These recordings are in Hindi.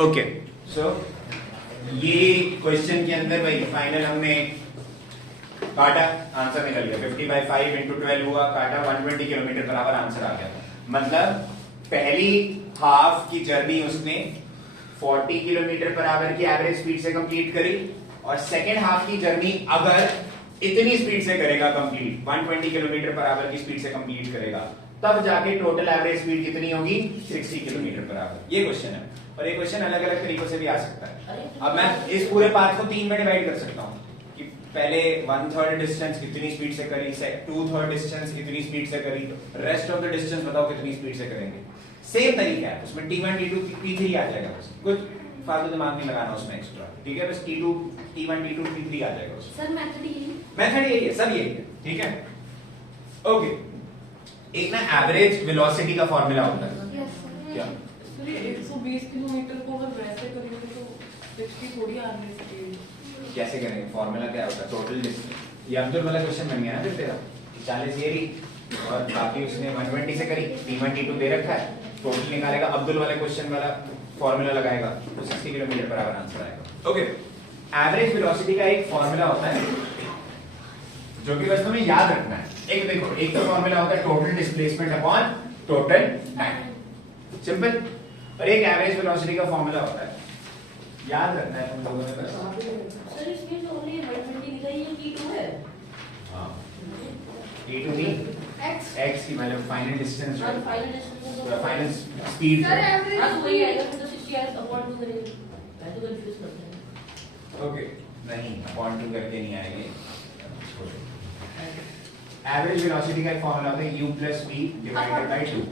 ओके सो ये क्वेश्चन के अंदर भाई फाइनल हमने काटा, आंसर निकल गया 50/5 × 12 हुआ, काटा 120 किलोमीटर पर आवर आंसर आ गया। मतलब पहली हाफ की जर्नी उसने 40 किलोमीटर पर आवर की एवरेज स्पीड से कंप्लीट करी, और सेकेंड हाफ की जर्नी अगर इतनी स्पीड से करेगा कंप्लीट, 120 किलोमीटर पर आवर की स्पीड से कंप्लीट करेगा, तब जाके टोटल एवरेज स्पीड कितनी होगी 60 किलोमीटर पर आवर। ये क्वेश्चन है, और ये क्वेश्चन अलग अलग तरीकों से भी आ सकता है। अब मैं इस पूरे पाथ को 3 में डिवाइड कर सकता हूँ कि पहले 1/3 डिस्टेंस कितनी स्पीड से करी, 2/3 डिस्टेंस कितनी स्पीड से करी, रेस्ट ऑफ द डिस्टेंस बताओ कितनी स्पीड से करेंगे। सेम तरीका है, उसमें T1 T2 T3 आ जाएगा, बस कुछ फालतू दिमाग नहीं लगाना उसमें एक्स्ट्रा, ठीक है। बस T2 T1 T2 T3 आ जाएगा उसमें। सर मेथड यही है, सब यही है, ठीक है। ओके, एक ना एवरेज वेलोसिटी का फॉर्मूला होता है। क्या? सर ये 120 किलोमीटर को अगर वैसे करेंगे तो 60 थोड़ी आ रही है। कैसे करेंगे? फॉर्मूला क्या होता है? Total distance. ये अब्दुल वाला क्वेश्चन बन गया ना फिर तेरा, 40 ये रही और बाकी उसने 120 से करी, T1 T2 दे रखा है, टोटल निकालेगा, अब्दुल वाले क्वेश्चन वाला फॉर्मूला लगाएगा तो 60 किलोमीटर पर आवर आंसर आएगा। ओके, एवरेज वेलोसिटी का एक फॉर्मूला होता है जो कि बस तुम्हें याद रखना है। एक देखो, एक तो फॉर्मूला होता है total displacement upon total time, simple. और एक एवरेज वेलोसिटी का फॉर्मूला होता है, याद रखना है तुम लोगों ने बस। सर इसमें तो ओनली 120 लिखा ही है, T2 है। हां, T2 नहीं, x की मतलब फाइनल डिस्टेंस, और final distance final speed. Sir average तो वही आएगा, तो 60 आएगा अपॉन 2 करेंगे। मैं तो कंफ्यूज करता हूं। ओके, नहीं अपॉन 2 करके नहीं आएंगे। एवरेज वेलोसिटी का एक फॉर्मूला होता है u + v / 2।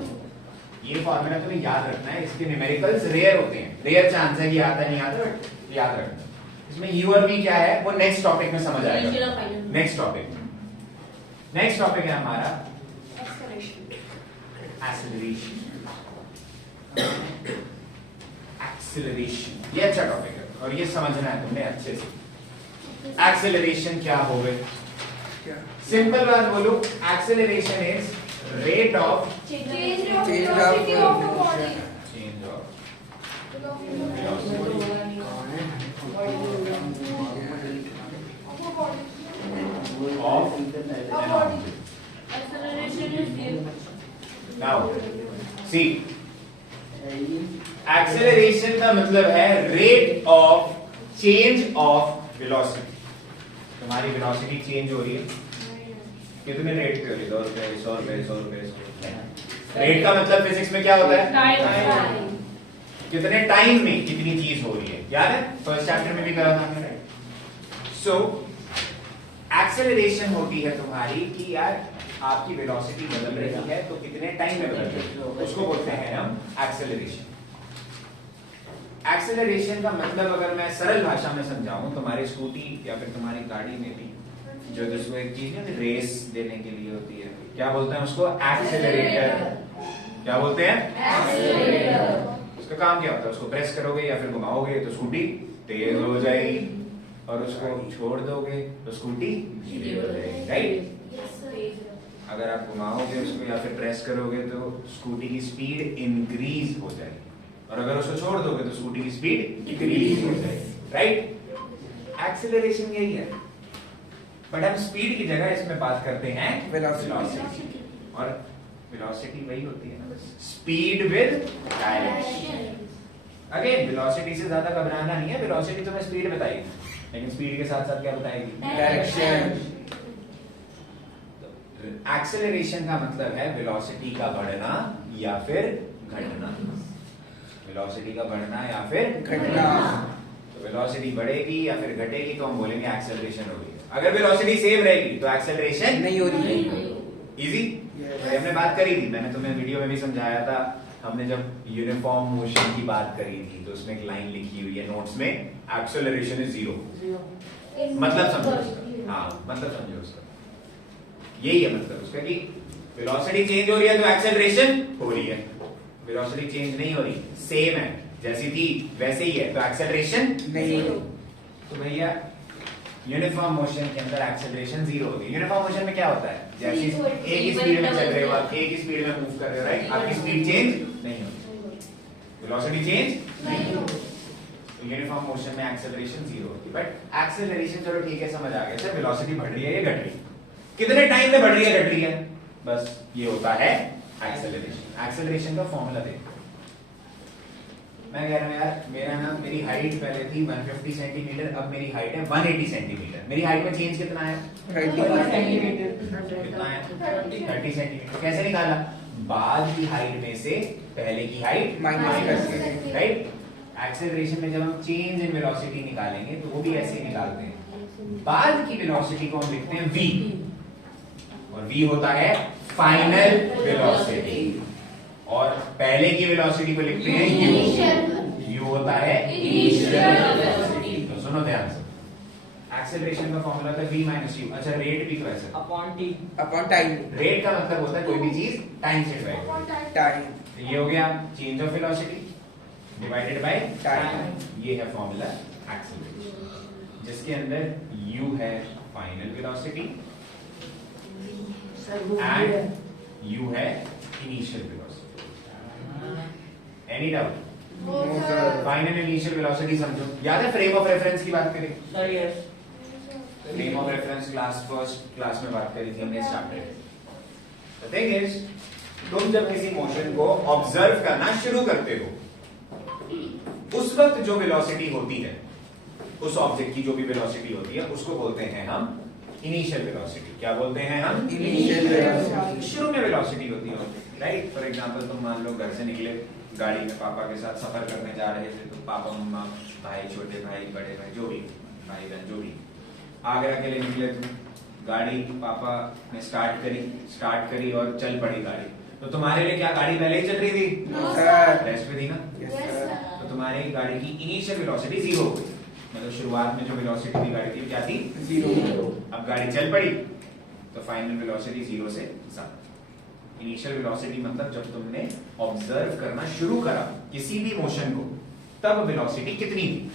ये फॉर्मूला तुम्हें याद रखना है, इसके न्यूमेरिकल्स रेयर होते हैं, रेयर चांस है कि आता नहीं आता, बट याद रखना। इसमें u और v क्या है वो नेक्स्ट टॉपिक में समझ आएगा। नेक्स्ट टॉपिक है हमारा एक्सेलरेशन। ये अच्छा टॉपिक है और ये समझना है तुमने अच्छे से। एक्सेलरेशन क्या होगा? सिंपल बात बोलो, acceleration is rate of change of velocity of the body. Change of Acceleration is zero. Now see, acceleration का मतलब है rate of change of velocity. तुम्हारी वेलोसिटी चेंज हो रही है, कितने रेट पे हो रही है? 2 रुपए 100 रुपए 100 रुपए 100 रुपए। रेट का मतलब फिजिक्स में क्या होता है? Time. कितने टाइम में कितनी चीज हो रही है, याद है? फर्स्ट चैप्टर में भी करा था हमने, राइट? सो एक्सेलरेशन होती है तुम्हारी कि यार आपकी वेलोसिटी बदल रही है तो कितने टाइम में बदल रही है, उसको बोलते हैं हम एक्सेलरेशन। एक्सेलरेशन का मतलब अगर मैं सरल भाषा में समझाऊं, तुम्हारी स्कूटी या फिर तुम्हारी गाड़ी में भी जो जिसको एक चीज है रेस देने के लिए होती है, क्या बोलते हैं उसको? एक्सेलरेटर। क्या बोलते हैं? एक्सेलरेटर। उसका काम क्या होता है? उसको प्रेस करोगे या फिर घुमाओगे तो स्कूटी तेज हो जाएगी, और उसको छोड़ दोगे तो स्कूटी धीरे हो जाएगी, राइट? अगर आप घुमाओगे उसको या फिर प्रेस करोगे तो स्कूटी की स्पीड इंक्रीज हो जाएगी, और अगर उसको छोड़ दोगे तो स्कूटी की स्पीड डिक्रीज हो जाएगी, राइट? एक्सेलरेशन यही है, बट हम स्पीड की जगह इसमें बात करते हैं वेलोसिटी, और वेलोसिटी वही होती है ना, speed with direction. Again velocity से ज्यादा घबराना नहीं है, वेलोसिटी तुम्हें स्पीड बताएगी, लेकिन स्पीड के साथ साथ क्या बताएगी? डायरेक्शन। एक्सेलरेशन का मतलब है वेलोसिटी का बढ़ना या फिर घटना। वेलोसिटी का बढ़ना या फिर घटना। तो वेलोसिटी बढ़ेगी या फिर घटेगी तो हम बोलेंगे एक्सेलरेशन हो रही है। अगर वेलोसिटी सेम रहेगी तो एक्सेलरेशन नहीं हो रही है। इजी? हमने बात करी थी, मैंने तुम्हें वीडियो में भी समझाया था, हमने जब यूनिफॉर्म मोशन की बात करी थी तो उसमें एक लाइन लिखी हुई है नोट्स में, एक्सेलरेशन इज 0। मतलब समझो उसका, हाँ मतलब समझो उसका, यही है मतलब उसका कि वेलोसिटी चेंज हो रही है तो एक्सेलरेशन हो रही है, वेलोसिटी चेंज नहीं हो रही, सेम है, जैसी थी वैसे ही है तो एक्सेलरेशन नहीं हो रही। तो भैया यूनिफॉर्म मोशन के अंदर एक्सेलरेशन 0 होगी। यूनिफॉर्म मोशन में क्या होता है? जैसे एक ही स्पीड में चल रहे हो आप, एक ही स्पीड में मूव कर रहे हो, राइट? आपकी स्पीड चेंज नहीं होगी, वेलोसिटी चेंज नहीं होगी। यूनिफॉर्म मोशन में एक्सेलरेशन जीरो होती है, बट एक्सेलरेशन चलो ठीक है समझ आ गया सर, वेलोसिटी बढ़ रही है या घट रही है, कितने टाइम में बढ़ रही है घट रही है, बस ये होता है एक्सेलरेशन। एक्सेलरेशन का फॉर्मूला देखो, मैं कह रहा हूं यार मेरा ना मेरी हाइट पहले थी 150 सेंटीमीटर, अब मेरी हाइट है 180 सेंटीमीटर, मेरी हाइट में चेंज कितना है, 30 सेंटीमीटर। कितना है 30 सेंटीमीटर। कैसे निकाला, बाद की हाइट में से पहले की हाइट माइनस करके, राइट। एक्सेलरेशन में जब हम चेंज इन वेलोसिटी निकालेंगे तो वो भी ऐसे निकालते हैं, बाद की वेलोसिटी को हम लिखते हैं v, और v होता है फाइनल वेलोसिटी, और पहले की वेलोसिटी को लिखते हैं u होता है इनिशियल वेलोसिटी। तो सुनो ध्यान से, एक्सेलरेशन का फॉर्मूला था v माइनस u। अच्छा रेट भी तो ऐसा upon T upon time. Rate का मतलब होता है कोई भी चीज टाइम से डिवाइड, टाइम तो ये हो गया change of velocity divided by time. ये है फॉर्मूला एक्सेलरेशन, जिसके अंदर u है फाइनल वेलोसिटी एंड u है initial velocity. Any doubt? Final initial velocity समझो, याद है फ्रेम ऑफ रेफरेंस की बात करें, sir yes frame of reference class first class में बात करी थी हमने इस चैप्टर में। The thing is, तुम जब किसी मोशन को ऑब्जर्व करना शुरू करते हो, उस वक्त जो वेलोसिटी होती है, उस ऑब्जेक्ट की जो भी वेलोसिटी होती है, उसको बोलते हैं हम इनिशियल वेलोसिटी। क्या बोलते हैं हम? Initial velocity. शुरू में वेलोसिटी होती है, राइट। फॉर एग्जांपल तुम मान लो घर से निकले गाड़ी में पापा के साथ सफर करने जा रहे थे, तो पापा मम्मा भाई छोटे भाई बड़े भाई जो भी भाई बहन जो भी आगरा के लिए निकले, तुम गाड़ी पापा ने स्टार्ट करी और चल पड़ी गाड़ी, तो तुम्हारे लिए क्या गाड़ी पहले ही चल रही थी? No sir. रेस्ट पे थी ना? Yes sir. तो तुम्हारी गाड़ी की इनिशियल वेलोसिटी जीरो हो गई, मतलब शुरुआत में जो वेलोसिटी थी गाड़ी की क्या थी? जीरो। अब गाड़ी चल पड़ी तो फाइनल वेलोसिटी जीरो से ज्यादा। इनिशियल वेलोसिटी मतलब जब तुमने ऑब्जर्व करना शुरू करा किसी भी मोशन को, तब वेलोसिटी कितनी थी,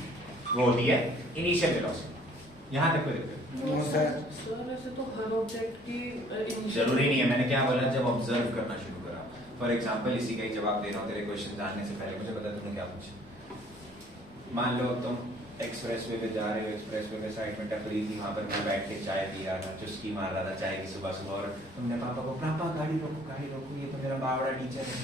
वो होती है इनिशियल वेलोसिटी। यहां तक को देखते हो? No sir. सर ऐसे तो हर ऑब्जेक्ट की initial- जरूरी नहीं है, मैंने क्या बोला, जब ऑब्जर्व करना शुरू करा। फॉर एग्जांपल इसी का ही जवाब दे रहा हूं तेरे क्वेश्चन जानने से पहले, मुझे बता तुमने क्या पूछा। मान लो तुम एक्सप्रेसवे पे जा रहे हो, एक्सप्रेसवे पे साइड में टपरी थी, वहां पर मैं बैठ के चाय पी रहा था, चुस्की मार रहा था चाय की सुबह सुबह, और तुमने पापा को, पापा गाड़ी रोको, ये तो मेरा बावड़ा टीचर है।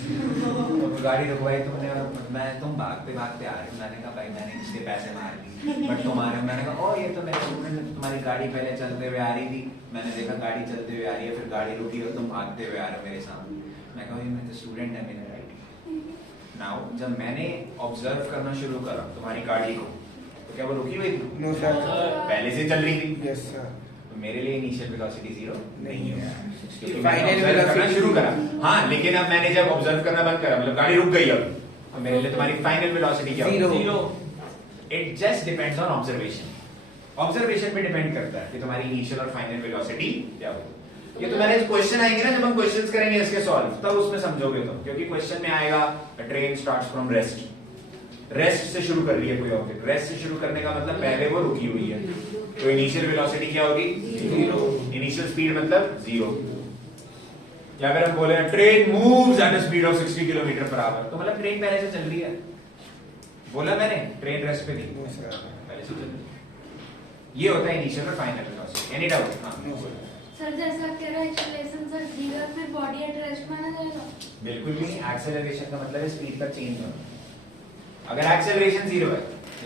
तो गाड़ी रुकवाई तुमने, और मैं तुम भागते भागते आ रहे हो, मैंने कहा भाई मैंने इसके पैसे मार दिए, बट तुम्हारे, मैंने कहा ओ ये तो मेरे स्टूडेंट है, तुम्हारी गाड़ी पहले चलते हुए आ रही थी, मैंने देखा गाड़ी चलते हुए आ रही है, फिर गाड़ी रुकी और तुम भागते हुए आ रहे हो मेरे सामने, मैं कहा ये मेरे स्टूडेंट है मेरा, राइट। नाउ जब मैंने ऑब्जर्व करना शुरू करा तुम्हारी गाड़ी को, तो क्या वो रुकी हुई थी? No sir. पहले से चल रही थी, यस सर। तो मेरे लिए इनिशियल वेलोसिटी जीरो नहीं है, क्योंकि Final मैंने observe करना velocity शुरू करा। हाँ, लेकिन अब मैंने जब ऑब्जर्व करना बंद करा, मतलब गाड़ी रुक गई, अब तो मेरे लिए तुम्हारी फाइनल वेलोसिटी क्या होगी? Zero. It just depends on observation. Observation पे डिपेंड करता है कि तुम्हारी इनिशियल और फाइनल वेलोसिटी क्या होगी। ये तो मैंने क्वेश्चन आएंगे ना, जब हम क्वेश्चंस करेंगे इसके सॉल्व, तब उसमें समझोगे तुम, क्योंकि क्वेश्चन में आएगा train starts from rest, rest से शुरू कर रही है कोई ऑब्जेक्ट, रेस्ट से शुरू करने का मतलब पहले वो रुकी हुई है, तो इनिशियल वेलोसिटी क्या होगी? जीरो। इनिशियल स्पीड मतलब जीरो। या अगर हम बोले train moves at the speed of 60 kilometre per hour, तो मतलब ट्रेन पहले से चल रही है। बोला मैंने ट्रेन रेस्ट पे थी, नो सर। पहले से चल रही है। ये होता है इनिशियल और फाइनल वेलोसिटी। Any doubt? हां नो सर। सर जैसा कह रहा है एक्सेलरेशन सर जीरो, फिर बॉडी एट रेस्ट माना जाएगा? बिल्कुल भी नहीं। एक्सेलरेशन का मतलब है स्पीड का चेंज होना। अगर एक्सेलरेशन जीरो है,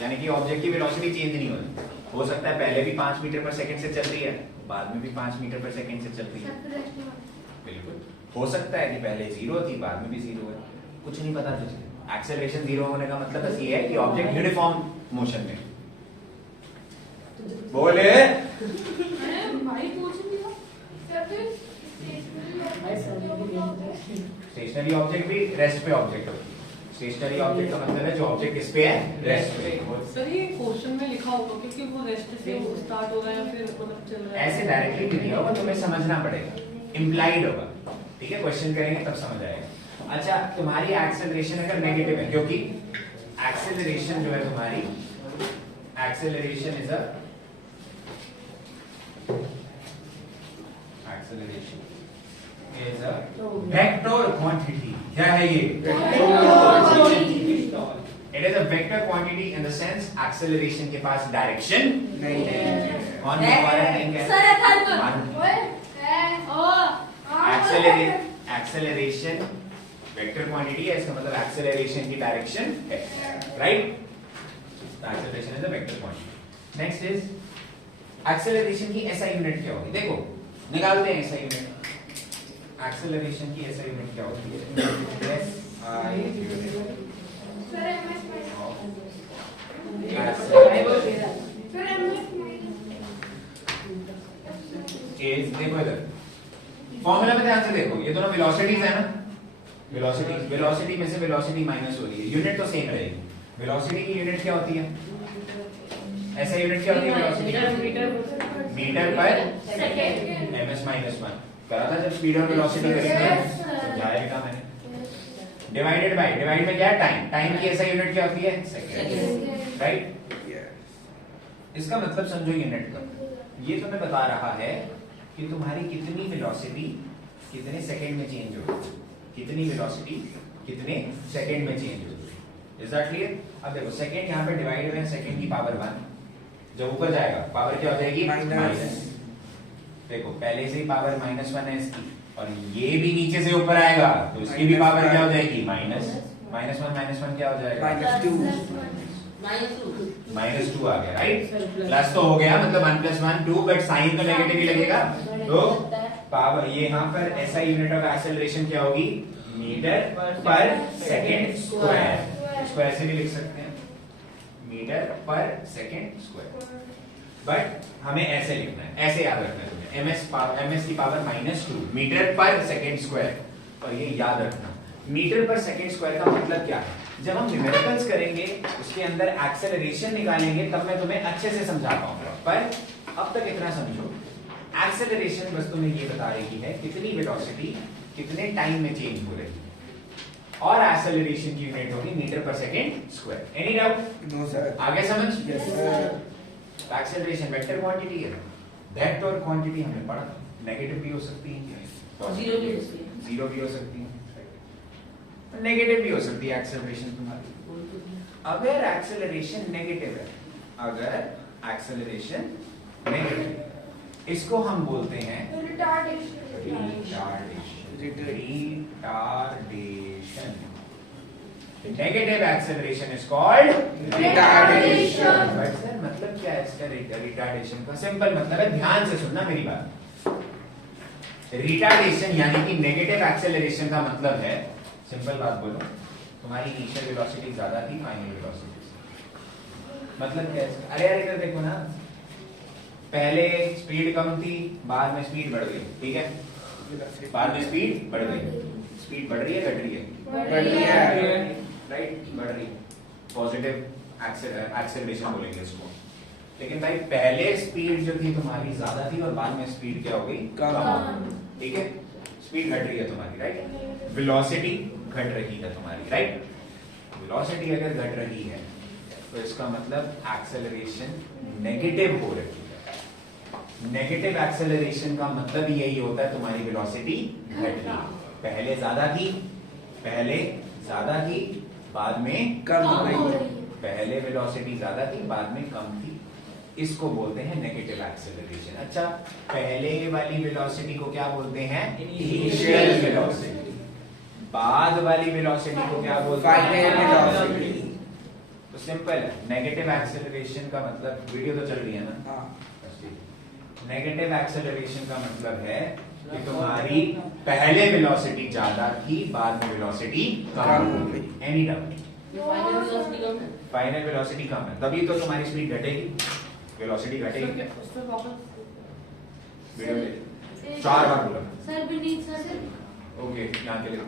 यानी कि ऑब्जेक्ट की वेलोसिटी चेंज नहीं हो सकता है पहले भी 5 मीटर पर सेकंड से चल रही है, बाद में भी 5 मीटर पर सेकंड से चल रही है। सर फिर रेस्ट माना? बिल्कुल हो सकता है कि पहले जीरो थी, बाद में भी जीरो है, कुछ नहीं पता तुझे। एक्सेलरेशन जीरो होने का मतलब बस ये है कि ऑब्जेक्ट यूनिफॉर्म मोशन में। बोले भाई पूछ लिया सर, फिर स्टेशनरी ऑब्जेक्ट भी रेस्ट पे ऑब्जेक्ट होती है। स्टेशनरी ऑब्जेक्ट का मतलब है जो ऑब्जेक्ट किस पे है? रेस्ट पे। सर ये क्वेश्चन में लिखा होगा क्योंकि वो रेस्ट से स्टार्ट हो रहा है या फिर मतलब चल रहा है। ऐसे डायरेक्टली भी नहीं होगा, तुम्हें समझना पड़ेगा, इम्प्लाइड होगा, ठीक है। क्वेश्चन करेंगे तब समझ आएगा। अच्छा, तुम्हारी एक्सेलरेशन अगर नेगेटिव है, क्योंकि एक्सेलरेशन जो है तुम्हारी, acceleration is a vector quantity. क्या है ये? It is a vector quantity in the sense acceleration के पास डायरेक्शन नहीं है। कौन बता रहा है? सर एक्सेलरेशन वेक्टर क्वांटिटी है, इसका मतलब एक्सेलरेशन की डायरेक्शन है, right? Acceleration is a vector quantity. Next is acceleration की एसआई यूनिट क्या होगी? देखो निकालते हैं एसआई यूनिट। एक्सेलरेशन की एसआई यूनिट क्या होती है? एसआई यूनिट देखो इधर फॉर्मूला में ध्यान से देखो, ये दोनों वेलोसिटीज है ना, वेलोसिटी में से वेलोसिटी माइनस हो रही है, यूनिट तो सेम रहेगी। वेलोसिटी की यूनिट क्या होती है? ऐसा यूनिट क्या होती है वेलोसिटी? मीटर पर सेकंड। ms माइनस 1 करा था जब स्पीड और वेलोसिटी करेंगे, समझाया था मैंने। डिवाइडेड बाय, डिवाइड में क्या है? टाइम। टाइम की ऐसा यूनिट क्या होती है? Second, right? इसका मतलब समझो यूनिट का, ये तुम्हें बता रहा है कि तुम्हारी कितनी वेलोसिटी कितने सेकंड में चेंज होगी, कितनी वेलोसिटी कितने सेकंड में चेंज होगी। Is that clear? अब देखो सेकंड यहाँ पे डिवाइड में सेकंड की पावर 1, जब ऊपर जाएगा पावर क्या हो जाएगी? माइनस। देखो पहले से ही पावर -1 है इसकी, और ये भी नीचे से ऊपर आएगा तो इसकी भी पावर क्या हो जाएगी? माइनस। -1 क्या हो जाएगा? -2 आ गया, राइट? प्लस तो हो गया, मतलब 1 + 1 2, बट साइन तो नेगेटिव ही लगेगा। तो पावर ये यहाँ पर ऐसा यूनिट ऑफ एक्सेलरेशन क्या होगी? मीटर पर सेकंड स्क्वायर। इसको ऐसे भी लिख सकते हैं, मीटर पर सेकंड स्क्वायर, बट हमें ऐसे लिखना है, ऐसे याद रखना है तुम्हें। ms की पावर -2 मीटर पर सेकंड स्क्वायर, और ये याद रखना मीटर पर सेकंड स्क्वायर का मतलब क्या है? जब हम न्यूमेरिकल्स करेंगे उसके अंदर एक्सेलरेशन निकालेंगे तब मैं तुम्हें अच्छे से समझा पाऊंगा, पर अब तक इतना समझो, एक्सेलरेशन बस तुम्हें ये बता रही है कितनी वेलोसिटी कितने टाइम में चेंज हो रही है, और एक्सेलरेशन की यूनिट होगी मीटर पर second square. Any doubt? No sir. आगे समझ? Yes sir. Acceleration vector quantity है, वेक्टर क्वांटिटी हमने पढ़ा, नेगेटिव भी हो सकती है, जीरो भी हो सकती है, जीरो भी हो सकती है, नेगेटिव भी हो सकती है एक्सेलरेशन तुम्हारी। अगर एक्सेलरेशन नेगेटिव है, अगर एक्सेलरेशन नेगेटिव है, इसको हम बोलते हैं retardation. Negative acceleration is called retardation. But sir मतलब क्या है इसका? रिटार्डेशन का सिंपल मतलब है, ध्यान से सुनना मेरी बात। रिटार्डेशन यानी कि नेगेटिव एक्सेलरेशन का मतलब है, सिंपल बात बोलो, तुम्हारी इनिशियल वेलोसिटी ज्यादा थी फाइनल वेलोसिटी से। मतलब क्या है? अरे यार इधर देखो ना, पहले स्पीड कम थी, बाद में स्पीड बढ़ गई, ठीक है? बाद में स्पीड बढ़ गई, स्पीड बढ़ रही है घट रही है? बढ़ रही है, राइट, बढ़ रही है। पॉजिटिव एक्सेलरेशन बोलेंगे इसको। लेकिन भाई पहले स्पीड जो थी तुम्हारी ज्यादा थी और बाद में स्पीड क्या हो गई? कम हो गई, ठीक है? स्पीड घट रही है तुम्हारी, राइट? वेलोसिटी घट रही है तुम्हारी, राइट? वेलोसिटी अगर घट रही है तो इसका मतलब एक्सेलरेशन नेगेटिव हो रही है। नेगेटिव एक्सेलरेशन का मतलब यही होता है तुम्हारी वेलोसिटी घट रही है, पहले ज्यादा थी, बाद में कम हो गई। पहले वेलोसिटी ज्यादा थी, बाद में कम थी, इसको बोलते हैं नेगेटिव एक्सेलरेशन। अच्छा, पहले वाली वेलोसिटी को क्या बोलते हैं? Initial velocity. बाद वाली वेलोसिटी को क्या बोलते हैं? Final velocity. तो सिंपल है, नेगेटिव एक्सेलरेशन का मतलब, वीडियो तो चल रही है ना? हाँ। नेगेटिव एक्सेलरेशन का मतलब है कि तुम्हारी पहले वेलोसिटी ज्यादा थी, बाद में वेलोसिटी कम हो गई। Any doubt? फाइनल वेलोसिटी कम है, फाइनल वेलोसिटी कम है, तभी तो तुम्हारी स्पीड घटेगी, वेलोसिटी घटेगी। उसमें वापस वीडियो 4 बार बोला, सर बीनीथ सर ओके, यहाँ के लिए